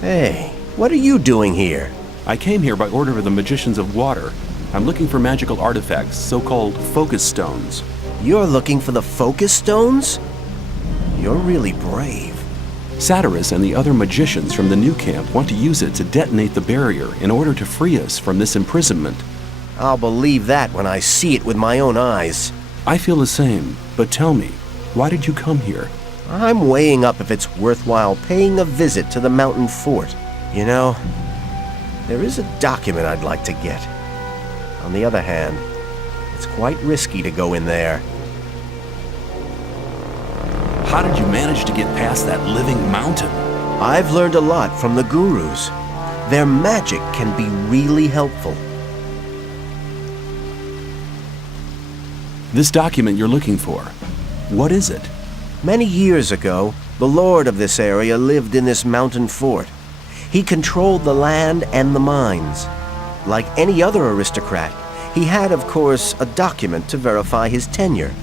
Hey, what are you doing here? I came here by order of the Magicians of Water. I'm looking for magical artifacts, so-called focus stones. You're looking for the focus stones? You're really brave. Satyrus and the other magicians from the new camp want to use it to detonate the barrier in order to free us from this imprisonment. I'll believe that when I see it with my own eyes. I feel the same, but tell me, why did you come here? I'm weighing up if it's worthwhile paying a visit to the mountain fort. You know, there is a document I'd like to get. On the other hand, it's quite risky to go in there. How did you manage to get past that living mountain? I've learned a lot from the gurus. Their magic can be really helpful. This document you're looking for, what is it? Many years ago, the lord of this area lived in this mountain fort. He controlled the land and the mines. Like any other aristocrat, he had, of course, a document to verify his tenure.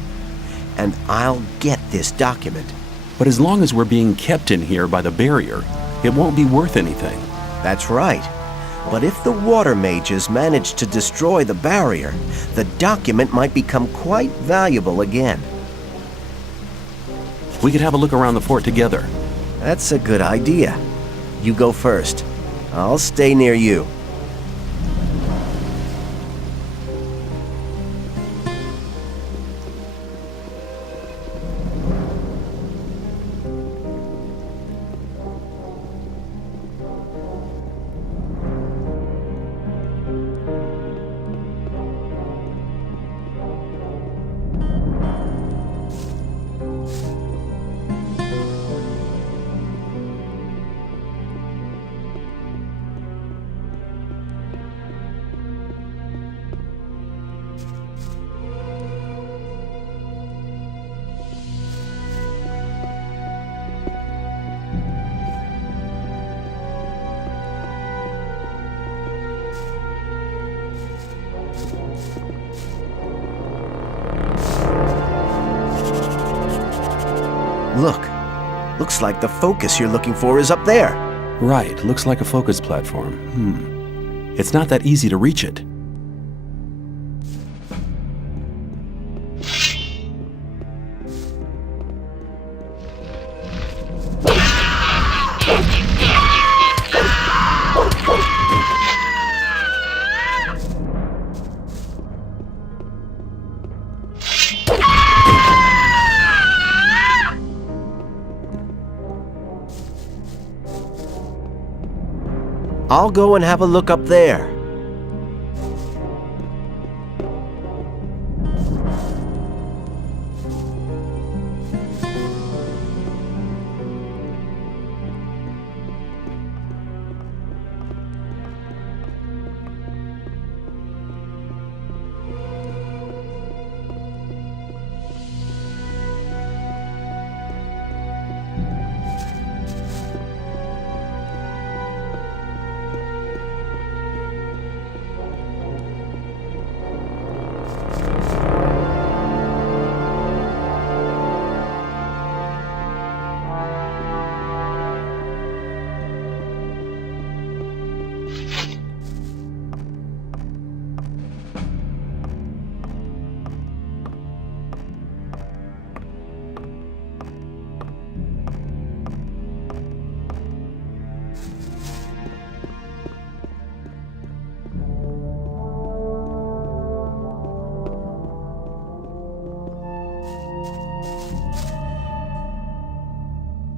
And I'll get this document. But as long as we're being kept in here by the barrier, it won't be worth anything. That's right. But if the water mages manage to destroy the barrier, the document might become quite valuable again. We could have a look around the fort together. That's a good idea. You go first. I'll stay near you. Look. Looks like the focus you're looking for is up there. Right, looks like a focus platform. It's not that easy to reach it. I'll go and have a look up there.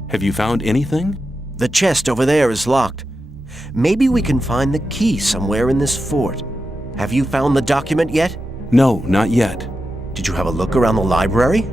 Have you found anything? The chest over there is locked. Maybe we can find the key somewhere in this fort. Have you found the document yet? No, not yet. Did you have a look around the library?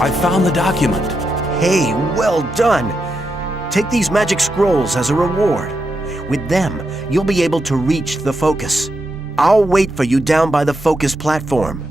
I found the document. Hey, well done! Take these magic scrolls as a reward. With them, you'll be able to reach the focus. I'll wait for you down by the focus platform.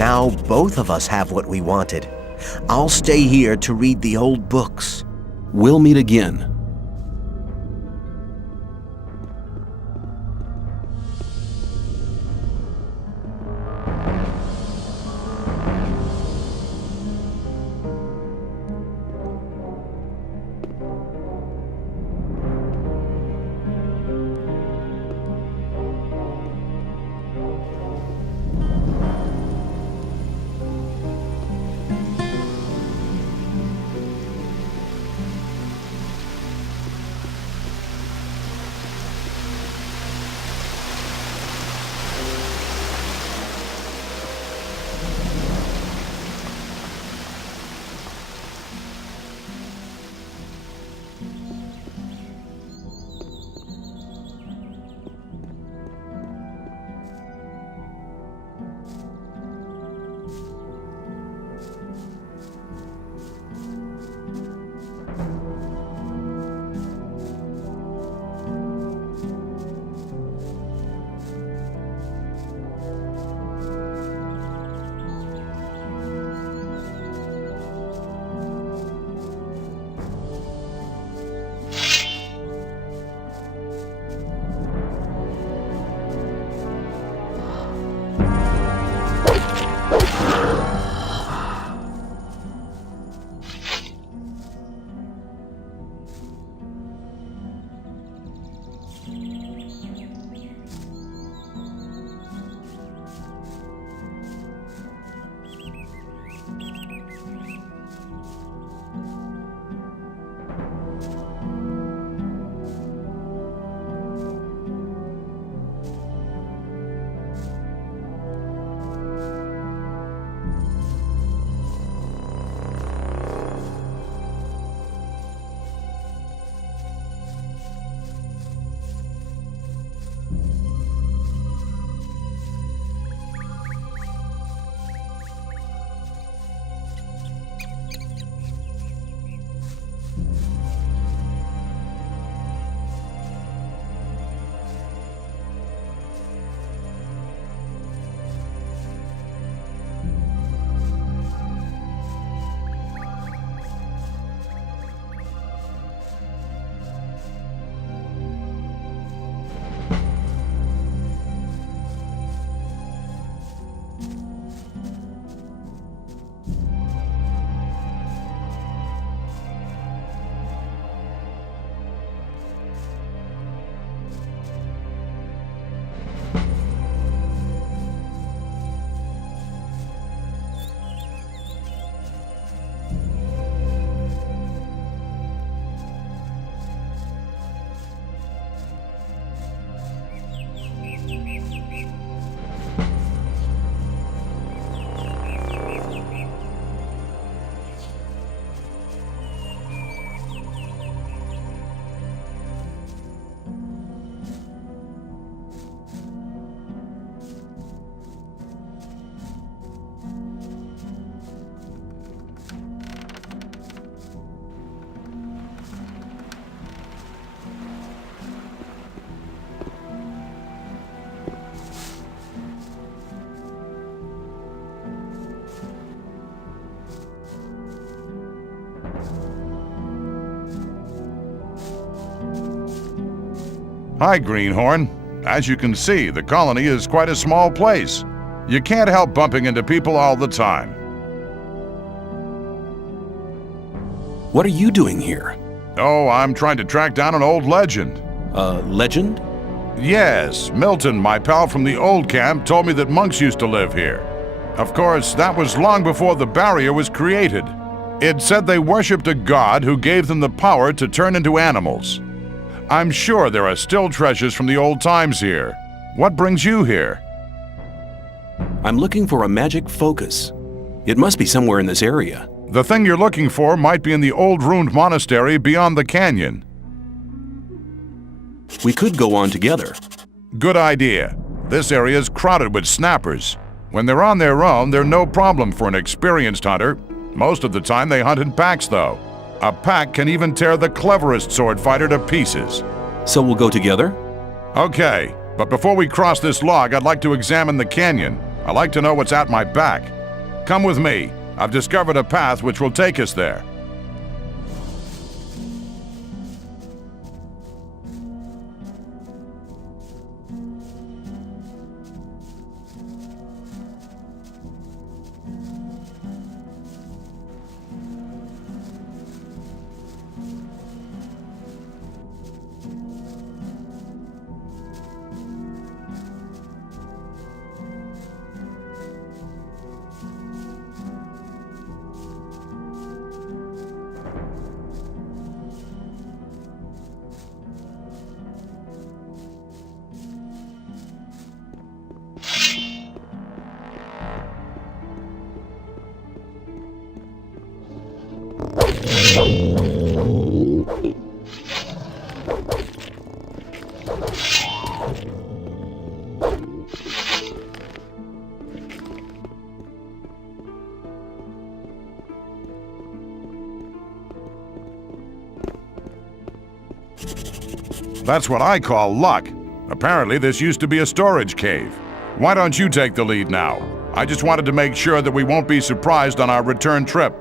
Now both of us have what we wanted. I'll stay here to read the old books. We'll meet again. Hi, Greenhorn. As you can see, the colony is quite a small place. You can't help bumping into people all the time. What are you doing here? Oh, I'm trying to track down an old legend. Legend? Yes, Milton, my pal from the old camp, told me that monks used to live here. Of course, that was long before the barrier was created. It said they worshipped a god who gave them the power to turn into animals. I'm sure there are still treasures from the old times here. What brings you here? I'm looking for a magic focus. It must be somewhere in this area. The thing you're looking for might be in the old ruined monastery beyond the canyon. We could go on together. Good idea. This area is crowded with snappers. When they're on their own, they're no problem for an experienced hunter. Most of the time they hunt in packs, though. A pack can even tear the cleverest sword fighter to pieces. So we'll go together? Okay, but before we cross this log, I'd like to examine the canyon. I like to know what's at my back. Come with me. I've discovered a path which will take us there. That's what I call luck. Apparently, this used to be a storage cave. Why don't you take the lead now? I just wanted to make sure that we won't be surprised on our return trip.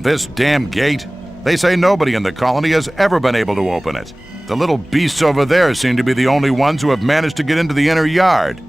This damn gate? They say nobody in the colony has ever been able to open it. The little beasts over there seem to be the only ones who have managed to get into the inner yard.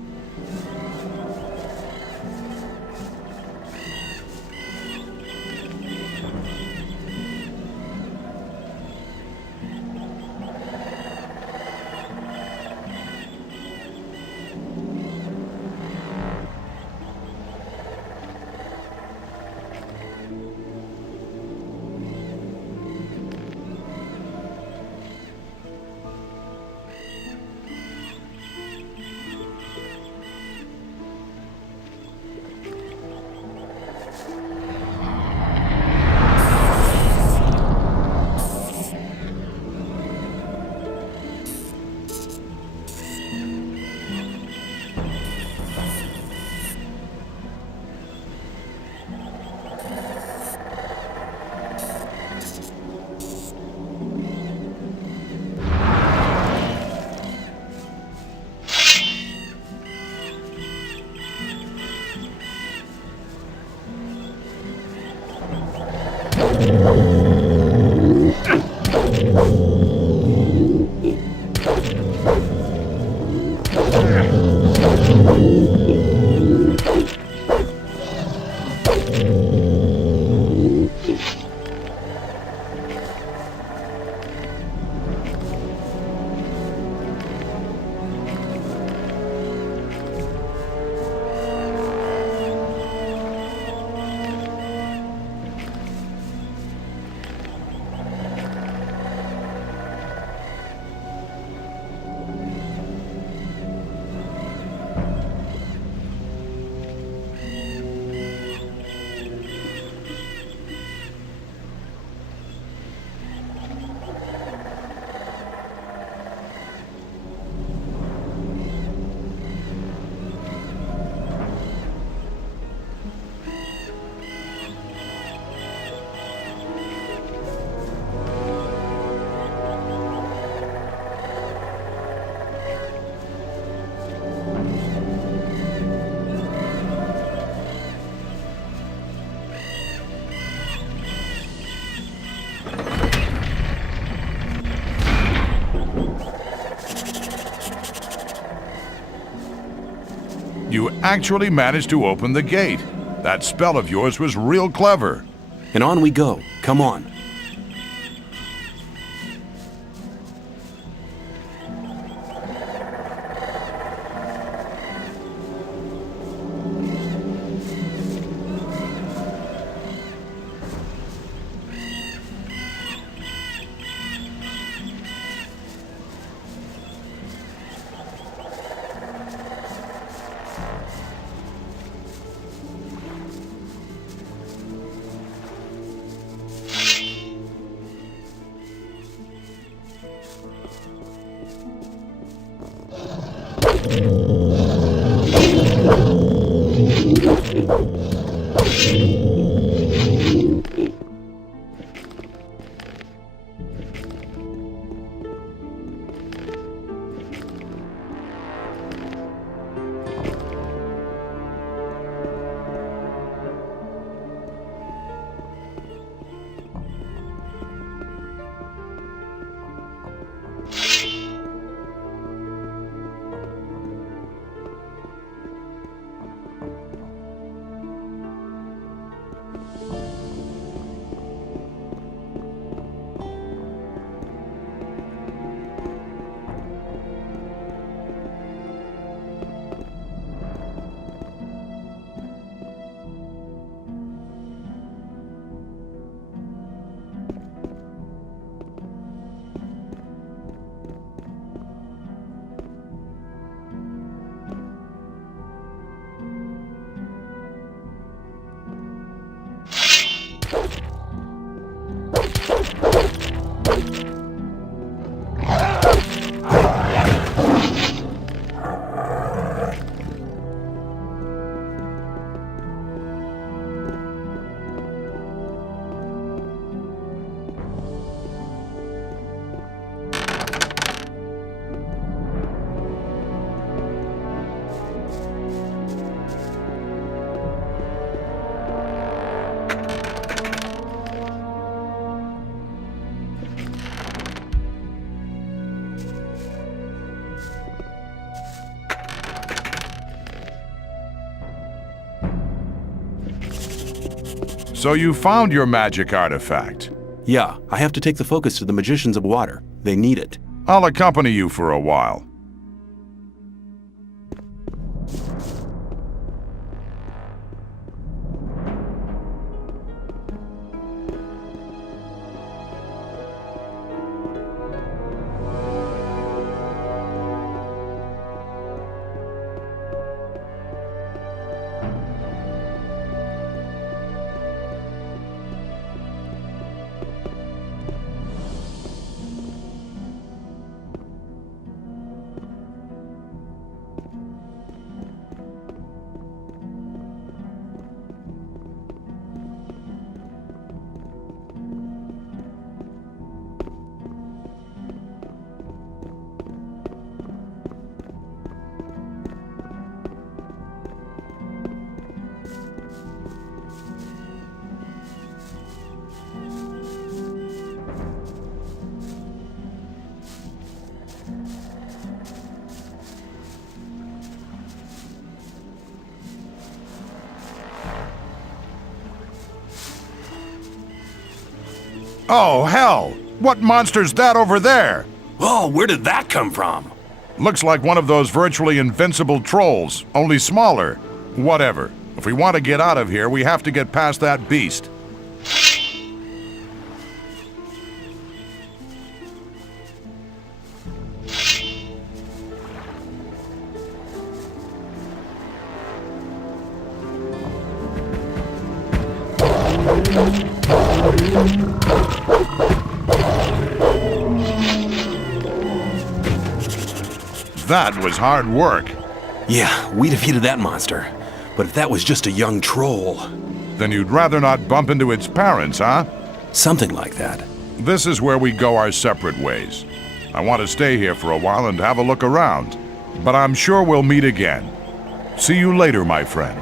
actually managed to open the gate. That spell of yours was real clever. And on we go. Come on. So you found your magic artifact. Yeah, I have to take the focus to the Magicians of Water. They need it. I'll accompany you for a while. Oh, hell! What monster's that over there? Whoa, where did that come from? Looks like one of those virtually invincible trolls, only smaller. Whatever. If we want to get out of here, we have to get past that beast. That was hard work. Yeah, we defeated that monster. But if that was just a young troll... Then you'd rather not bump into its parents, huh? Something like that. This is where we go our separate ways. I want to stay here for a while and have a look around. But I'm sure we'll meet again. See you later, my friend.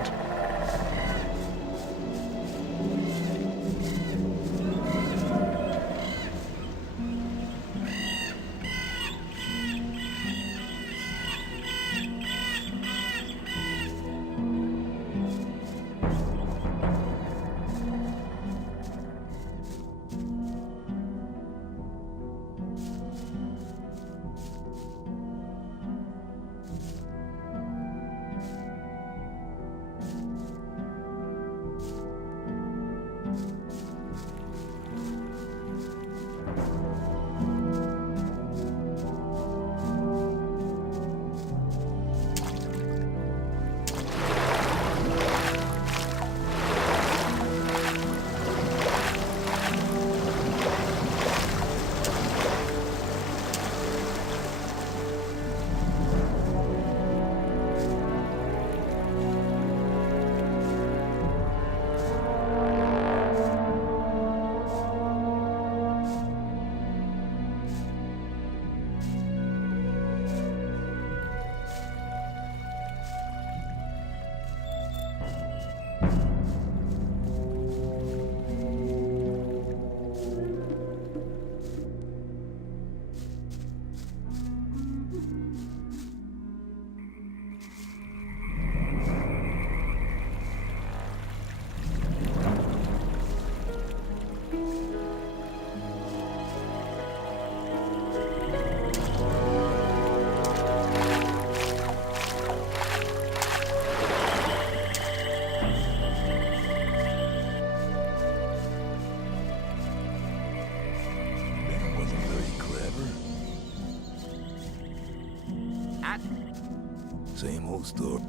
most of.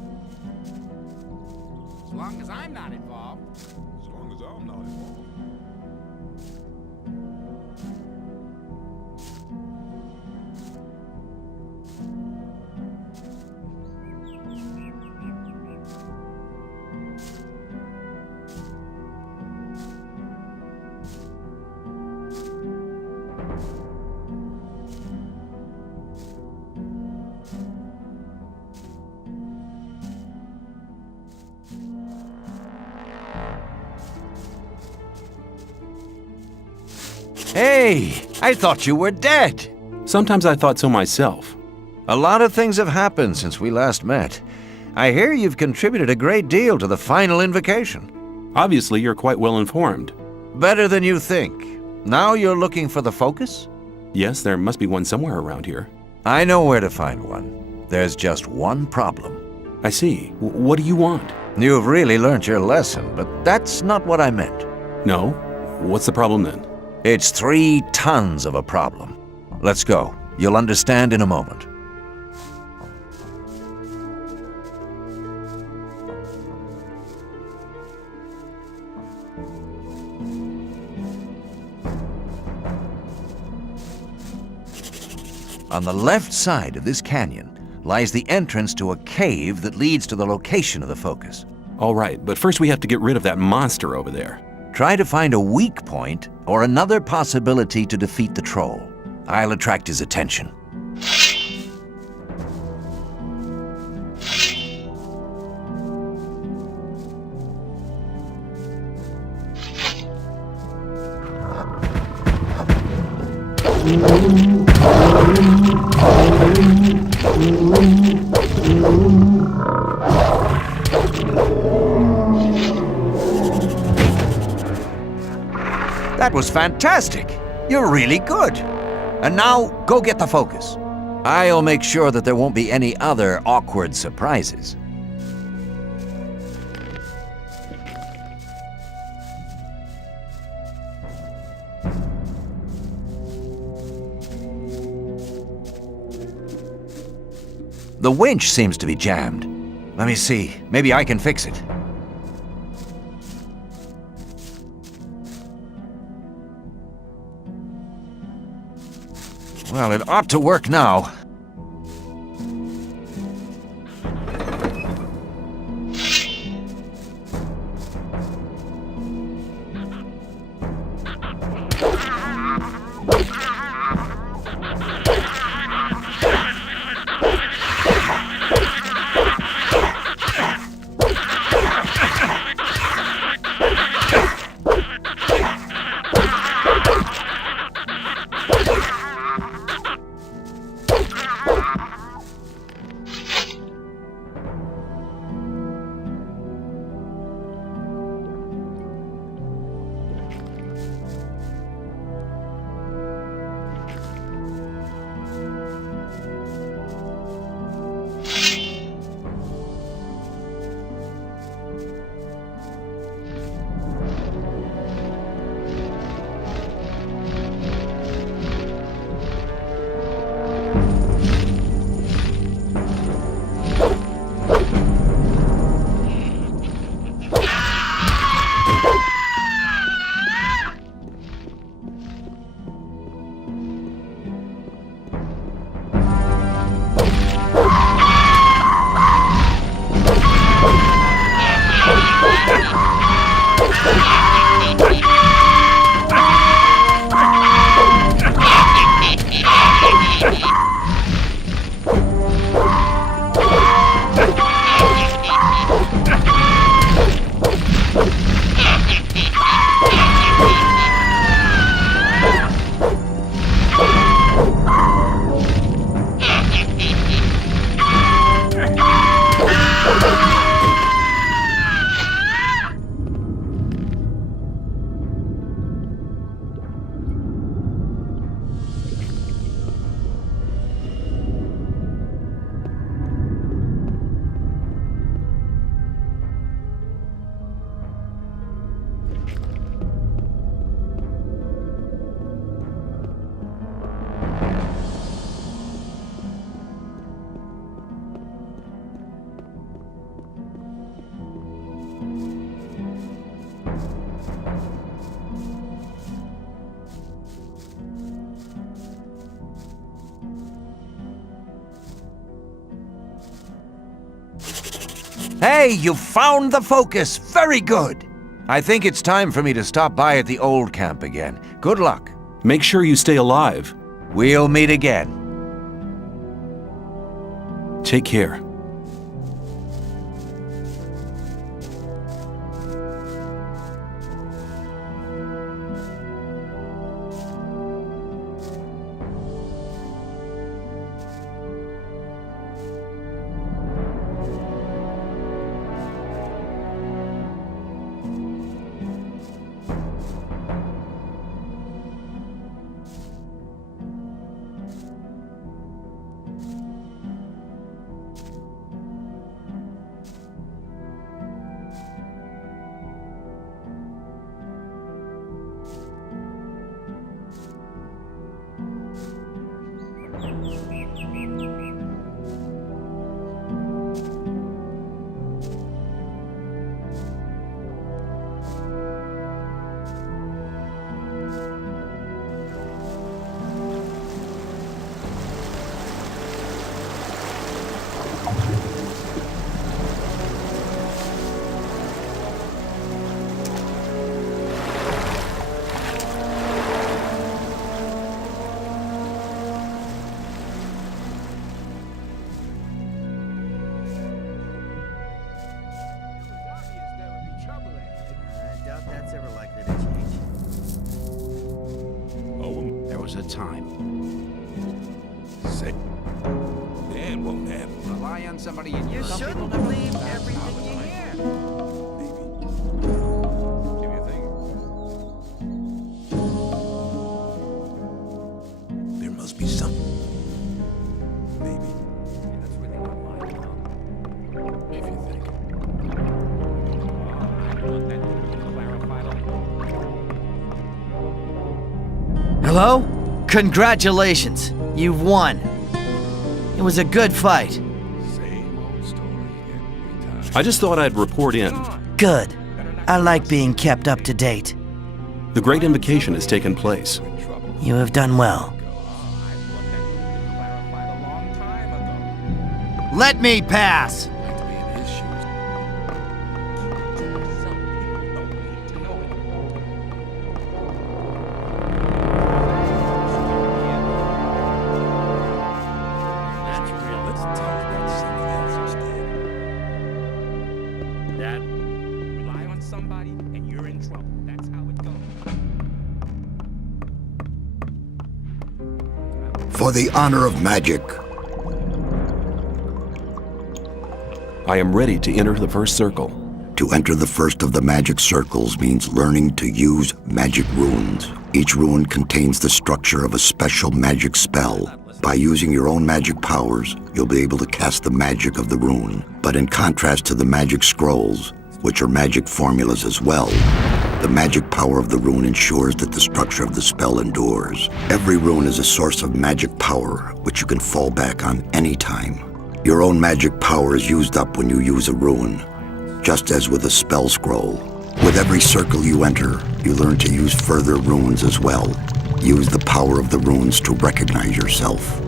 As long as I'm not involved. As long as I'm not involved. Hey, I thought you were dead. Sometimes I thought so myself. A lot of things have happened since we last met. I hear you've contributed a great deal to the final invocation. Obviously, you're quite well informed. Better than you think. Now you're looking for the focus? Yes, there must be one somewhere around here. I know where to find one. There's just one problem. I see. What do you want? You've really learned your lesson, but that's not what I meant. No? What's the problem then? It's 3 tons of a problem. Let's go. You'll understand in a moment. On the left side of this canyon lies the entrance to a cave that leads to the location of the focus. All right, but first we have to get rid of that monster over there. Try to find a weak point or another possibility to defeat the troll. I'll attract his attention. That was fantastic. You're really good. And now, go get the focus. I'll make sure that there won't be any other awkward surprises. The winch seems to be jammed. Let me see. Maybe I can fix it. Well, it ought to work now. Hey, you found the focus. Very good. I think it's time for me to stop by at the old camp again. Good luck. Make sure you stay alive. We'll meet again. Take care. There was a time. Say, that won't happen. Rely on somebody in your company. You shouldn't believe everything you hear. Give me a thing. There must be something. Maybe. That's really not my problem. If you think. I want that clarified. Hello? Congratulations! You've won. It was a good fight. Same old story every time. I just thought I'd report in. Good. I like being kept up to date. The Great Invocation has taken place. You have done well. Let me pass! Like to be in his shoes. Some people don't need to know it. That's real. Let's talk about something else instead. Dad, rely on somebody and you're in trouble. That's how it goes. For the honor of magic, I am ready to enter the first circle. to enter the first of the magic circles means learning to use magic runes. Each rune contains the structure of a special magic spell. By using your own magic powers, you'll be able to cast the magic of the rune. But in contrast to the magic scrolls, which are magic formulas as well, the magic power of the rune ensures that the structure of the spell endures. Every rune is a source of magic power, which you can fall back on any time. Your own magic power is used up when you use a rune, just as with a spell scroll. With every circle you enter, you learn to use further runes as well. Use the power of the runes to recognize yourself.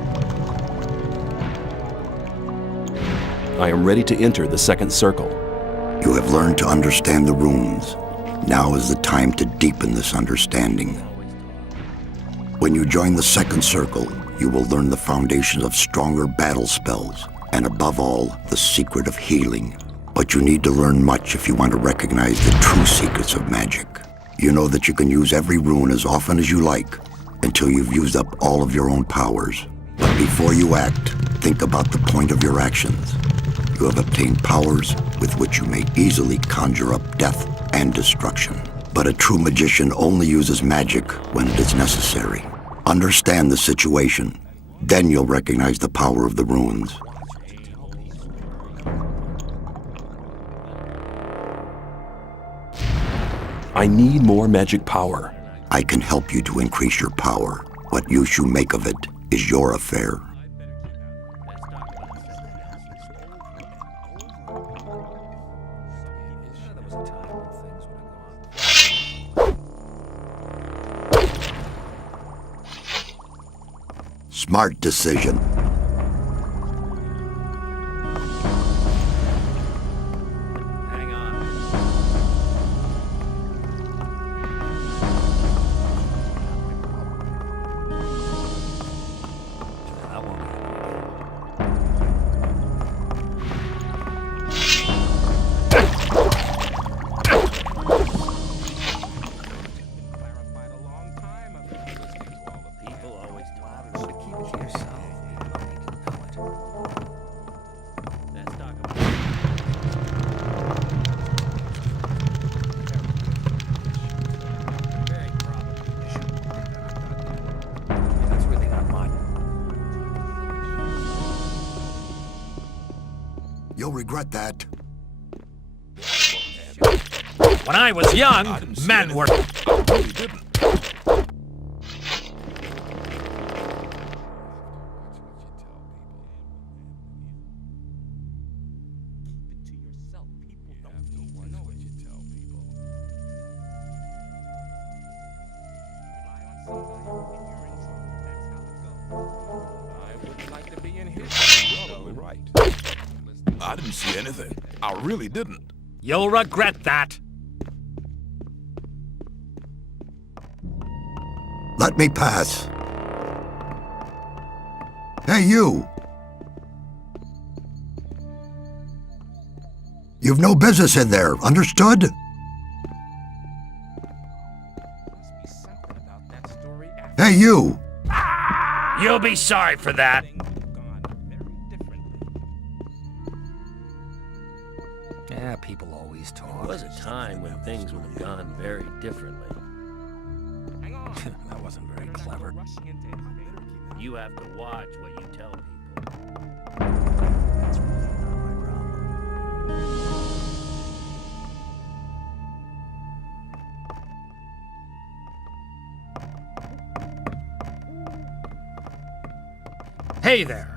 I am ready to enter the second circle. You have learned to understand the runes. Now is the time to deepen this understanding. When you join the second circle, you will learn the foundations of stronger battle spells, and above all, the secret of healing. But you need to learn much if you want to recognize the true secrets of magic. You know that you can use every rune as often as you like, until you've used up all of your own powers. But before you act, think about the point of your actions. You have obtained powers with which you may easily conjure up death and destruction. But a true magician only uses magic when it is necessary. Understand the situation, then you'll recognize the power of the runes. I need more magic power. I can help you to increase your power. What use you make of it is your affair. Smart decision. You'll regret that. When I was young, men were... I really didn't. I didn't see anything. I really didn't. You'll regret that. Let me pass. Hey, you! You've no business in there, understood? Hey, you! You'll be sorry for that. Yeah, people always talk. There was a time when things would have gone very differently. That wasn't very clever. You have to watch what you tell people. That's really not my problem. Hey there!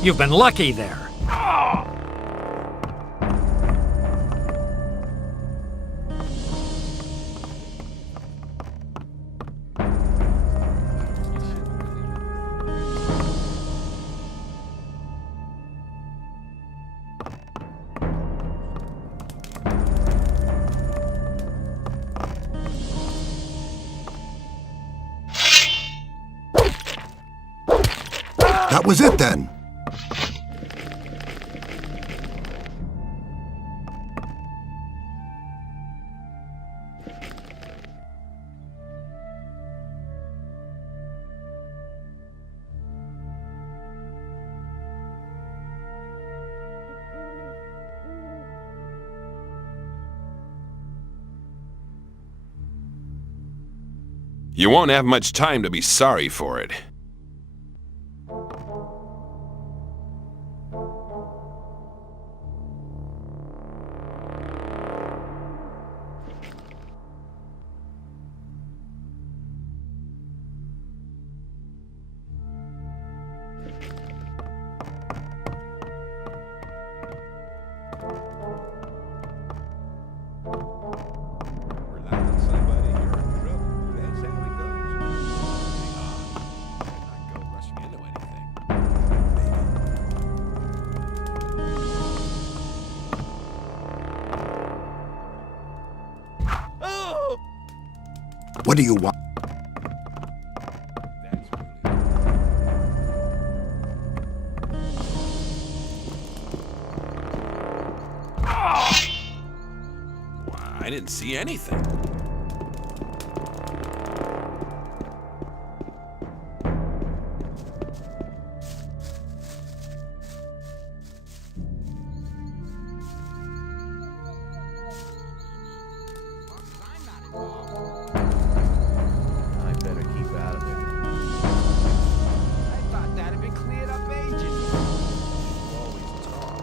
You've been lucky there. That was it then. You won't have much time to be sorry for it. What do you want? I didn't see anything. I better keep out of it. I thought that had been cleared up ages ago. You always talk.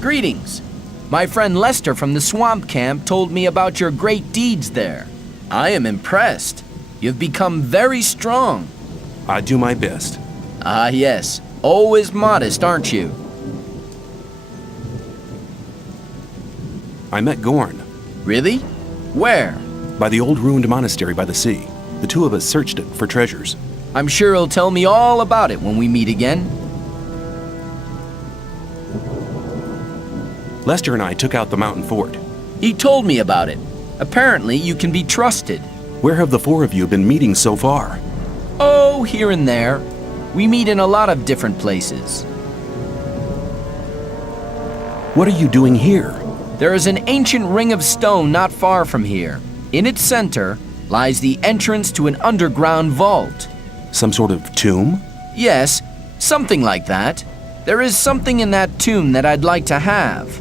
Greetings. My friend Lester from the swamp camp told me about your great deeds there. I am impressed. You've become very strong. I do my best. Ah, yes. Always modest, aren't you? I met Gorn. Really? Where? By the old ruined monastery by the sea. The two of us searched it for treasures. I'm sure he'll tell me all about it when we meet again. Lester and I took out the mountain fort. He told me about it. Apparently, you can be trusted. Where have the four of you been meeting so far? Oh, here and there. We meet in a lot of different places. What are you doing here? There is an ancient ring of stone not far from here. In its center lies the entrance to an underground vault. Some sort of tomb? Yes, something like that. There is something in that tomb that I'd like to have.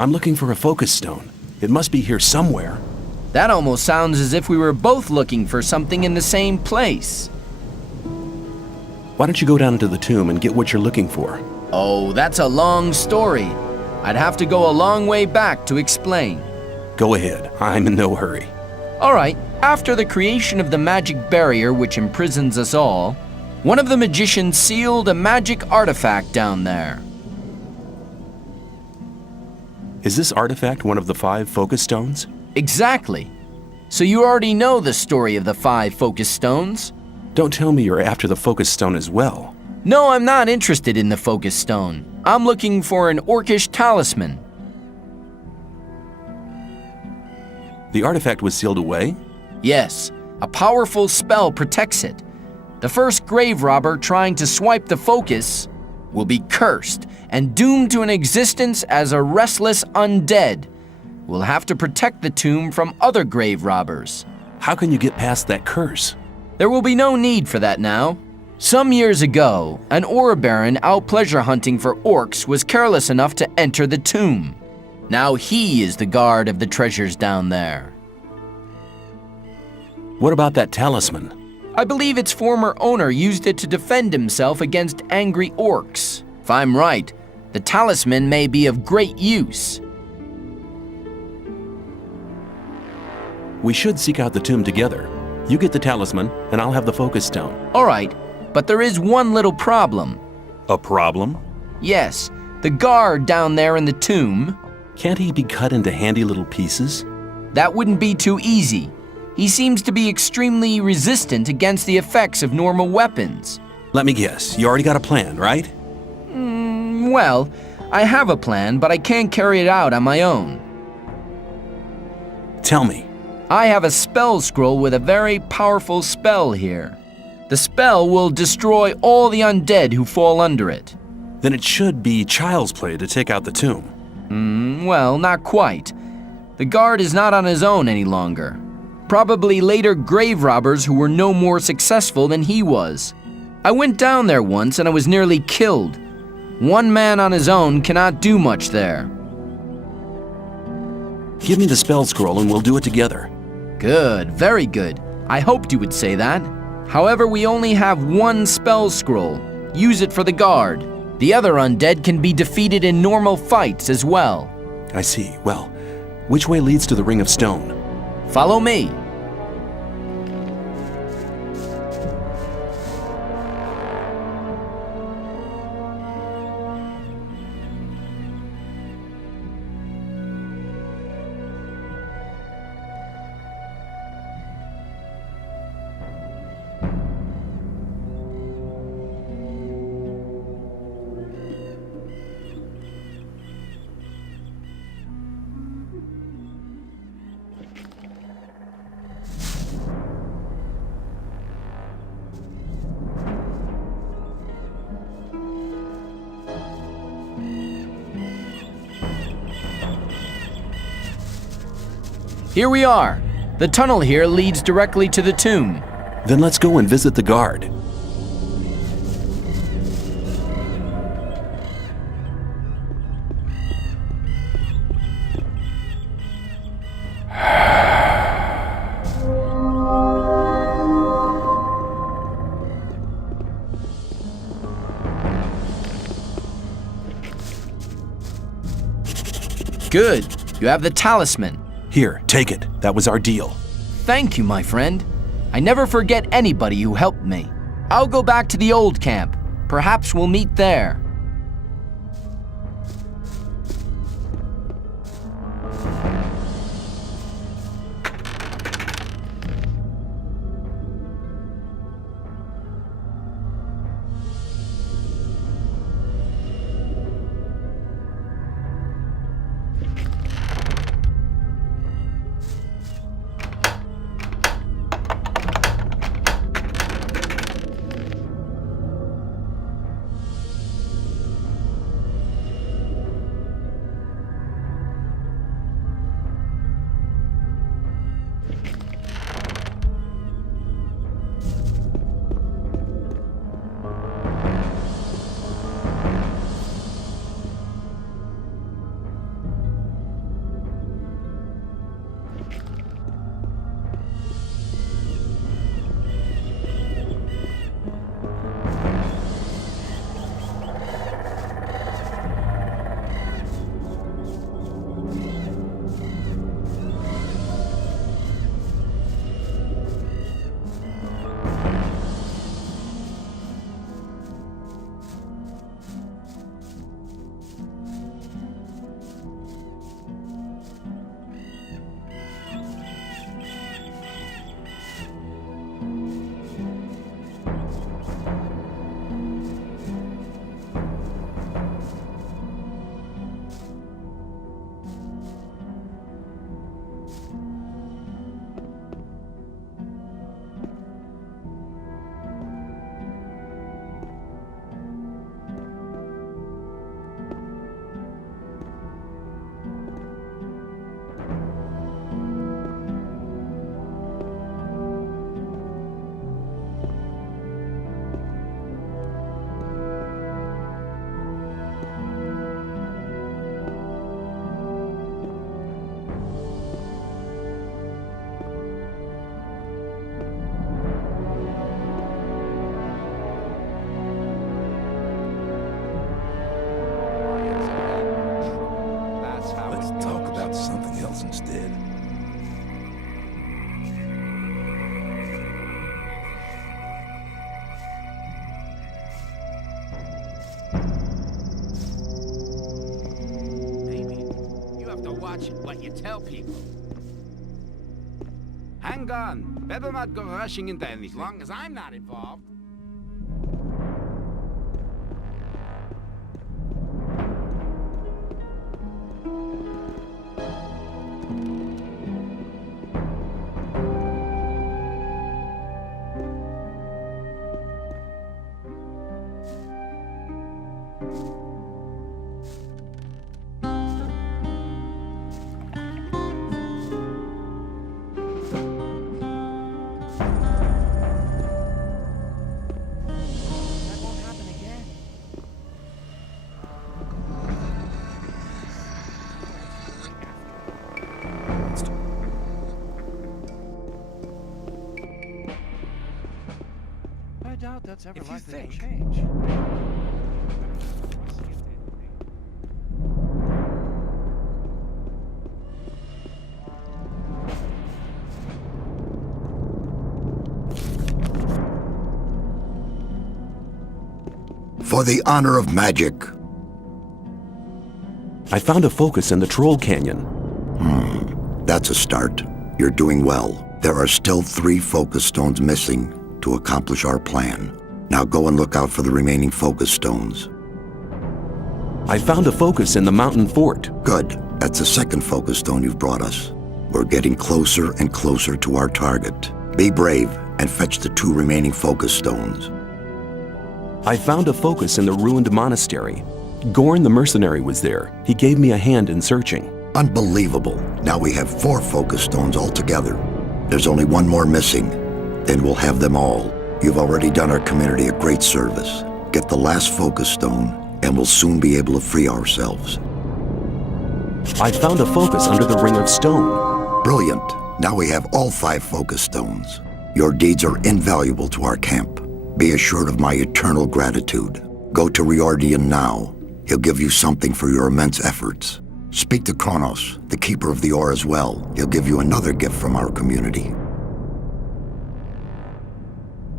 I'm looking for a focus stone. It must be here somewhere. That almost sounds as if we were both looking for something in the same place. Why don't you go down into the tomb and get what you're looking for? Oh, that's a long story. I'd have to go a long way back to explain. Go ahead. I'm in no hurry. All right, after the creation of the magic barrier which imprisons us all, one of the magicians sealed a magic artifact down there. Is this artifact one of the 5 focus stones? Exactly. So you already know the story of the 5 focus stones? Don't tell me you're after the focus stone as well. No, I'm not interested in the focus stone. I'm looking for an orcish talisman. The artifact was sealed away? Yes, a powerful spell protects it. The first grave robber trying to swipe the focus will be cursed and doomed to an existence as a restless undead. We'll have to protect the tomb from other grave robbers. How can you get past that curse? There will be no need for that now. Some years ago, an ore baron out pleasure hunting for orcs was careless enough to enter the tomb. Now he is the guard of the treasures down there. What about that talisman? I believe its former owner used it to defend himself against angry orcs. If I'm right, the talisman may be of great use. We should seek out the tomb together. You get the talisman, and I'll have the focus stone. All right, but there is one little problem. A problem? Yes, the guard down there in the tomb. Can't he be cut into handy little pieces? That wouldn't be too easy. He seems to be extremely resistant against the effects of normal weapons. Let me guess, you already got a plan, right? Well, I have a plan, but I can't carry it out on my own. Tell me. I have a spell scroll with a very powerful spell here. The spell will destroy all the undead who fall under it. Then it should be child's play to take out the tomb. Well, not quite. The guard is not on his own any longer. Probably later grave robbers who were no more successful than he was. I went down there once and I was nearly killed. One man on his own cannot do much there. Give me the spell scroll and we'll do it together. Good, very good. I hoped you would say that. However, we only have one spell scroll. Use it for the guard. The other undead can be defeated in normal fights as well. I see. Well, which way leads to the Ring of Stone? Follow me. Here we are. The tunnel here leads directly to the tomb. Then let's go and visit the guard. Good. You have the talisman. Here, take it. That was our deal. Thank you, my friend. I never forget anybody who helped me. I'll go back to the old camp. Perhaps we'll meet there. Let's talk about something else instead. Maybe you have to watch what you tell people. Hang on. Better not go rushing into anything. As long as I'm not involved. I doubt that's ever If you likely think. to change. For the honor of magic. I found a focus in the Troll Canyon. That's a start. You're doing well. There are still 3 focus stones missing to accomplish our plan. Now go and look out for the remaining focus stones. I found a focus in the mountain fort. Good. That's the second focus stone you've brought us. We're getting closer and closer to our target. Be brave and fetch the 2 remaining focus stones. I found a focus in the ruined monastery. Gorn the mercenary was there. He gave me a hand in searching. Unbelievable. Now we have 4 focus stones altogether. There's only 1 more missing. Then we'll have them all. You've already done our community a great service. Get the last focus stone, and we'll soon be able to free ourselves. I found a focus under the ring of stone. Brilliant. Now we have all 5 focus stones. Your deeds are invaluable to our camp. Be assured of my eternal gratitude. Go to Riordan now. He'll give you something for your immense efforts. Speak to Kronos, the keeper of the ore as well. He'll give you another gift from our community.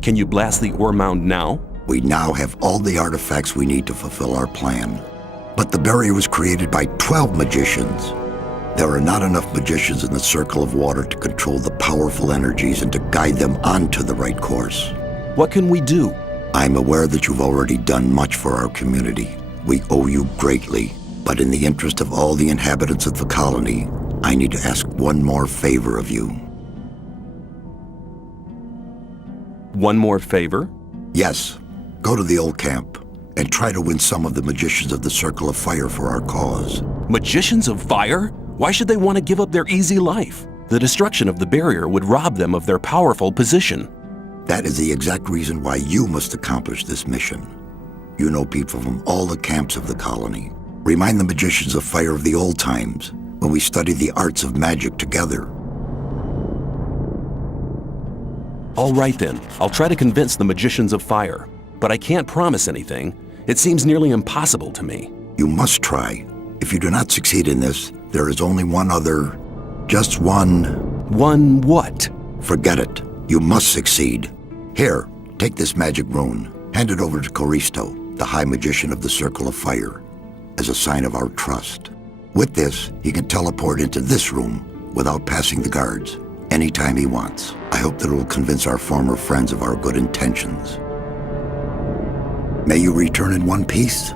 Can you blast the ore mound now? We now have all the artifacts we need to fulfill our plan. But the barrier was created by 12 magicians. There are not enough magicians in the circle of water to control the powerful energies and to guide them onto the right course. What can we do? I'm aware that you've already done much for our community. We owe you greatly. But in the interest of all the inhabitants of the colony, I need to ask one more favor of you. One more favor? Yes. Go to the old camp and try to win some of the magicians of the Circle of Fire for our cause. Magicians of Fire? Why should they want to give up their easy life? The destruction of the barrier would rob them of their powerful position. That is the exact reason why you must accomplish this mission. You know people from all the camps of the colony. Remind the magicians of Fire of the old times, when we studied the arts of magic together. All right then, I'll try to convince the magicians of Fire. But I can't promise anything. It seems nearly impossible to me. You must try. If you do not succeed in this, there is only one other... just one... One what? Forget it. You must succeed. Here, take this magic rune. Hand it over to Coristo, the High Magician of the Circle of Fire, as a sign of our trust. With this, he can teleport into this room without passing the guards, anytime he wants. I hope that it will convince our former friends of our good intentions. May you return in one piece.